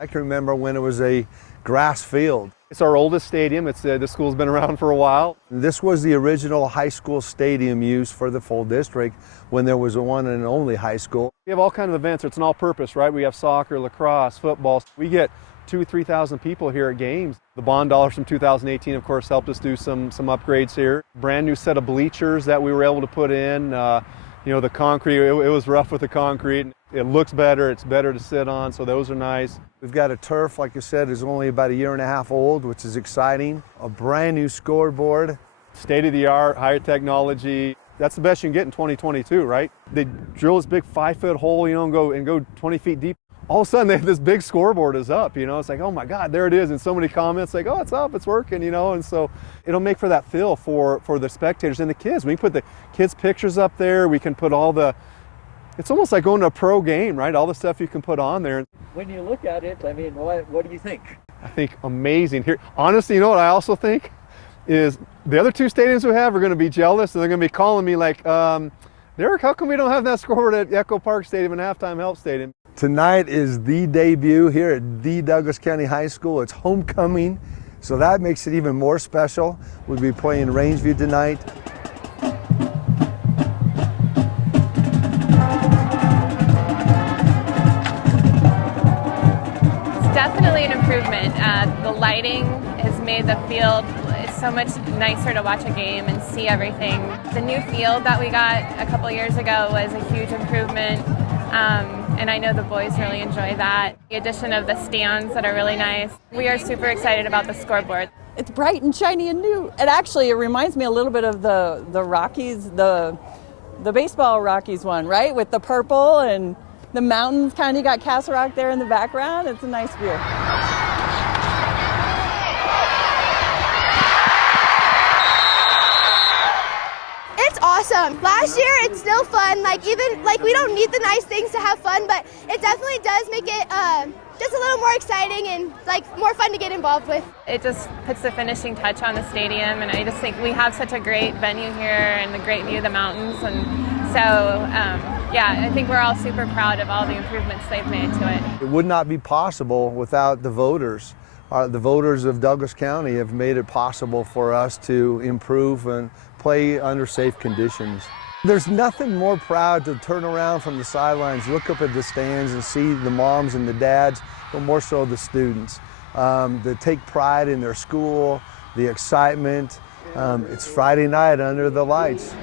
I can remember when it was a grass field. It's our oldest stadium. The school's been around for a while. This was the original high school stadium used for the full district when there was a one and only high school. We have all kinds of events. It's an all-purpose, right? We have soccer, lacrosse, football. We get 2,000 to 3,000 people here at games. The bond dollars from 2018, of course, helped us do some upgrades here. Brand new set of bleachers that we were able to put in. The concrete, it was rough with the concrete. It looks better, it's better to sit on, so those are nice. We've got a turf, like I said, is only about 1.5 years old, which is exciting. A brand new scoreboard. State-of-the-art, higher technology. That's the best you can get in 2022, right? They drill this big 5-foot hole, and go 20 feet deep. All of a sudden, this big scoreboard is up, It's like, oh my God, there it is. And so many comments like, oh, it's up, it's working, And so it'll make for that feel for the spectators and the kids. We can put the kids' pictures up there. We can put it's almost like going to a pro game, right? All the stuff you can put on there. When you look at it, what do you think? I think amazing. Here, honestly, you know what I also think is the other two stadiums we have are going to be jealous, and they're going to be calling me like, Derek, how come we don't have that scoreboard at Echo Park Stadium and Halftime Help Stadium? Tonight is the debut here at the Douglas County High School. It's homecoming, so that makes it even more special. We'll be playing Rangeview tonight. Definitely an improvement. The lighting has made the field so much nicer to watch a game and see everything. The new field that we got a couple years ago was a huge improvement, and I know the boys really enjoy that. The addition of the stands that are really nice. We are super excited about the scoreboard. It's bright and shiny and new. And actually, it reminds me a little bit of the Rockies, the baseball Rockies one, right? With the purple and the mountains, kind of got Castle Rock there in the background. It's a nice view. It's awesome. Last year, it's still fun. We don't need the nice things to have fun, but it definitely does make it just a little more exciting and more fun to get involved with. It just puts the finishing touch on the stadium, and I just think we have such a great venue here and the great view of the mountains, and so I think we're all super proud of all the improvements they've made to it. It would not be possible without the voters. The voters of Douglas County have made it possible for us to improve and play under safe conditions. There's nothing more proud to turn around from the sidelines, look up at the stands and see the moms and the dads, but more so the students that take pride in their school, the excitement. It's Friday night under the lights.